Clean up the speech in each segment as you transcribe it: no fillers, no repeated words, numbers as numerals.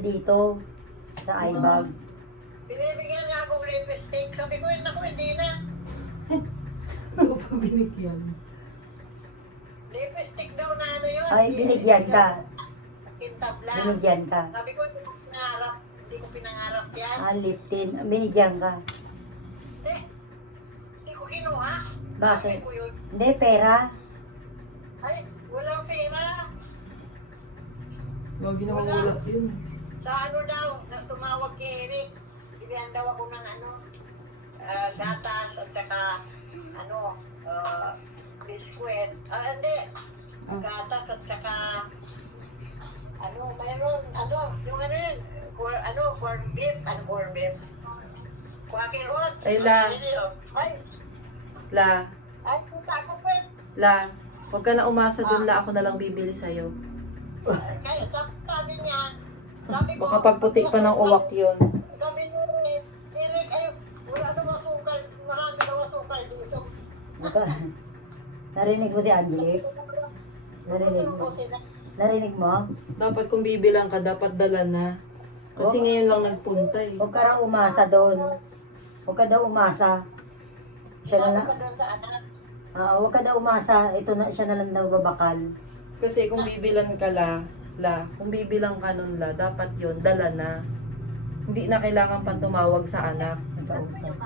Dito, sa iBag. Binibigyan niya akong lipstick. Sabi ko, naku, hindi na. Hindi ko pa binigyan. Lipstick daw na ano yun. Ay, binigyan ka. Kintab lang. Binigyan ka. Sabi ko, hindi ko pinangarap. Hindi ko pinangarap yan. Ah, lip tint. Binigyan ka. Hindi ko kinuha. Bakit? Sabi ko yun. Hindi, pera. Ay, walang pera. Lagi na wala yun. Sa ano daw, tumawag kay Eric. Bigyan daw ako ng ano, gatas at saka ano, biskwit. Hindi. Gatas at saka ano, mayroon, ano, yung ano yun, corn beef, corn beef. Quaker oats. Ay, La. Ay, La, puta ko pa. huwag ka na umasa dun, La. Ako na lang bibili sa'yo. Kaya sabi niya, sabi ko, Baka pagputi pa ng uwak yun. sabi niya, Eric, ay, wala daw asukal, marami daw asukal dito. Narinig mo si Angelique? Narinig mo? Narinig mo? Dapat kung bibilang ka, dapat dala na. Kasi ngayon lang nagpunta eh. Huwag ka raw umasa doon. Huwag ka daw umasa. Siya na lang. Huwag ka daw umasa. Ito na, siya na lang daw babakal. Kasi kung bibilang ka kung bibilang ka nun dapat yon dala na. Hindi na kailangan pang tumawag sa anak. Nagkausap.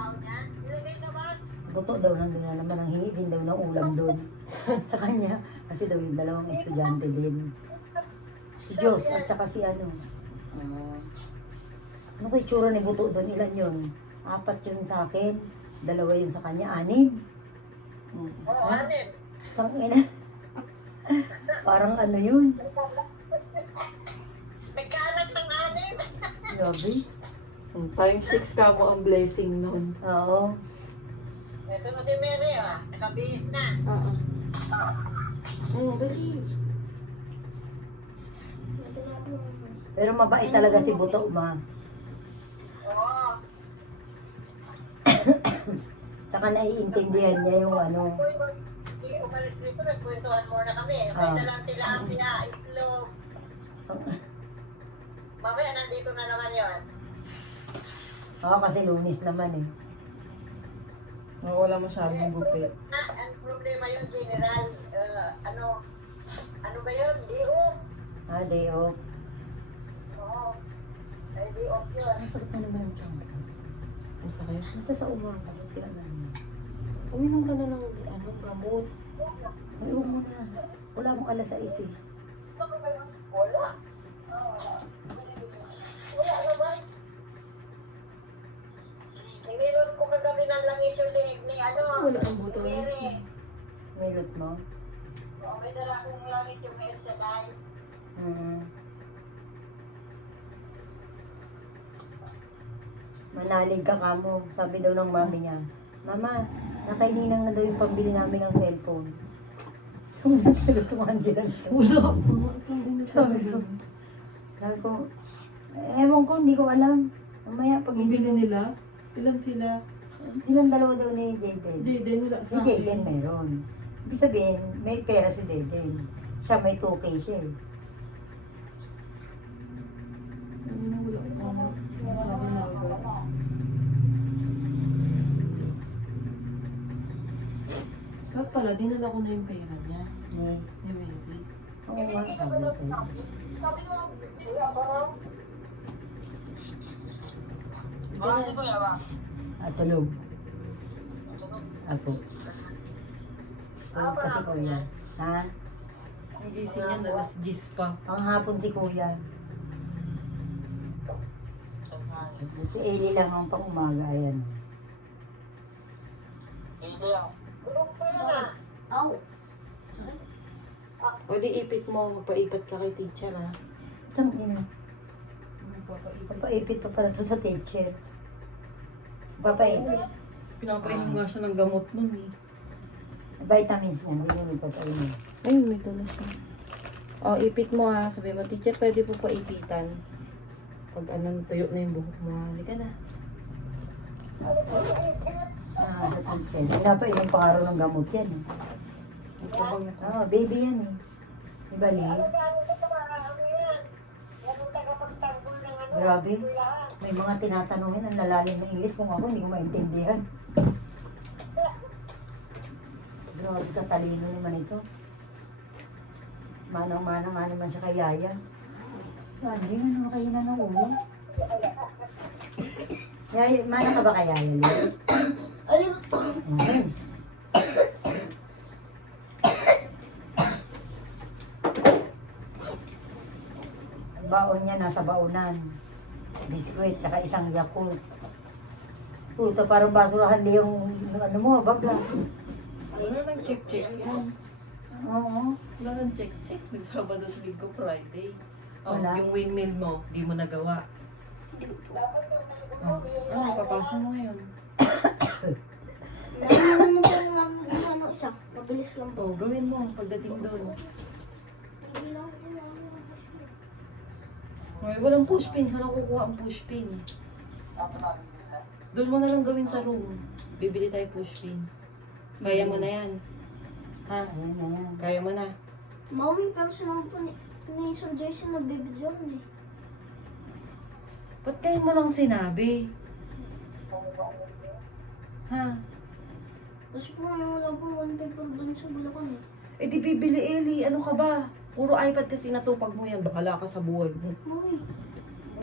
Buto daw nandun na naman. Ang hingi din daw ng ulam doon. Sa kanya. Kasi daw yung dalawang estudyante din. Si Diyos at saka si ano. Ano ko itsura ni Buto doon? Ilan yun? 4 yun sa akin. 2 yun sa kanya. 6. Oo, anim. Tangina. Parang ano yun. May kalat ng anim. Grabe. Times 6 ka mo ang blessing nun. Oo. Ito na si Mary, nakabihis na. Dali. Pero mabait talaga si Buto, ma. Oo. Tsaka naiintindihan niya yung ano. Hindi umalis dito, nagkwentuhan muna kami. May dalang tilapia, itlog. Mamaya, nandito na naman yun. Oo, kasi Lunes naman eh. Wala masyadong gupit. Ang problema yun, General, ano ba yun? D.O. Day off. Oo. Ay, D.O. yun. Ang sakit na naman yung tiyan ko. Basta kayo. Basta sa umaga, kaya naman. Uminom ka na ng gamot. Ay, huwag mo na. Wala mong alas sa isi. Wala. Wala naman. Niliron ko kagabi ng langis yung leg ni ano. Wala ang buto Mary. Nilot mo? Oo, may dala akong langis yung Mary sa bahay. Manalig ka kamo. Sabi daw ng mami niya, Mama, nakaininang na daw yung pambili namin ng cellphone. Tumanggil lang. Wala pa. Sabi ko, ewan ko, hindi ko alam. Mamaya pag Bibili nila? Ilan sila? silang dalawa daw ni Jayden. Jayden, wala Si sa Jayden akin. meron. Ibig sabihin, may pera si Jayden. Siya may 2K siya eh. Wala pa. Nasabi na agad. Kaya pala, dinala ko na yung pera niya. Ni, Ni Mary. oo nga, sabi ko sa'yo. Sabi ko, wala ba raw? Hindi ko yawa. Tulog. Ako. Tulog pa si Kuya. Ha? Ang gising niya, alas 10 pa. Ang hapon si Kuya. Si Eli lang ang pang umaga. Ayan. Tulog pa yan ah. Aw! O di ipit mo, magpaipit ka kay teacher ha. Tang ina. Magpapaipit. Papaipit pa pala to sa teacher. Papaipit. Pinapainom nga siya ng gamot nun eh. Vitamins nga. Hindi mo nagpapainom. Ayun, may dala siya. O, ipit mo ha. Sabi mo, teacher, pwede po paipitan. Pag tuyo na yung buhok mo. Hindi ka na. Sa teacher. Pinapainom pa araw ng gamot yan eh. Baby yan eh. Diba, Lee? Ano ba? Ano ba? Ano yan? Yan ang tagapagtanggol ng Grabe. May mga tinatanungin ang lalalim na English kung ako hindi ko maintindihan. Grabe katalino naman ito. Manang-manang nga naman siya kay Yaya. Hindi, ano kayo na ng ulo? Yaya, manang ka ba kay Yaya? Lili? Okay. Ang baon niya nasa baonan. Biskuit, saka isang Yakult. Puto, parang basurahan din yung ano mo, bagla. Wala nang check-check yan. Oo. Wala nang check-check. Nagsabado sa Linggo, Friday. Oh, Wala. yung windmill mo, di mo nagawa. Oh, ano, papasa mo ngayon. Ano pa ano isa? Mabilis lang po. Oh, gawin mo pagdating doon. Ay, walang pushpin. Saan ako kukuha ang pushpin? Doon mo na lang gawin sa room. Bibili tayo pushpin. Kaya mo na yan. Ha? Ayan na yan. Kaya mo na. Mami, pero sinabi po ni Sir Jason na bibigyan eh. Ba't kayo mo lang sinabi? Ha? Kasi po wala po 1 paper doon sa Bulacan eh. Eh di bibili, Eli. Ano ka ba? Puro iPad kasi natupag mo yan. Bakala ka sa buhay mo. Mami,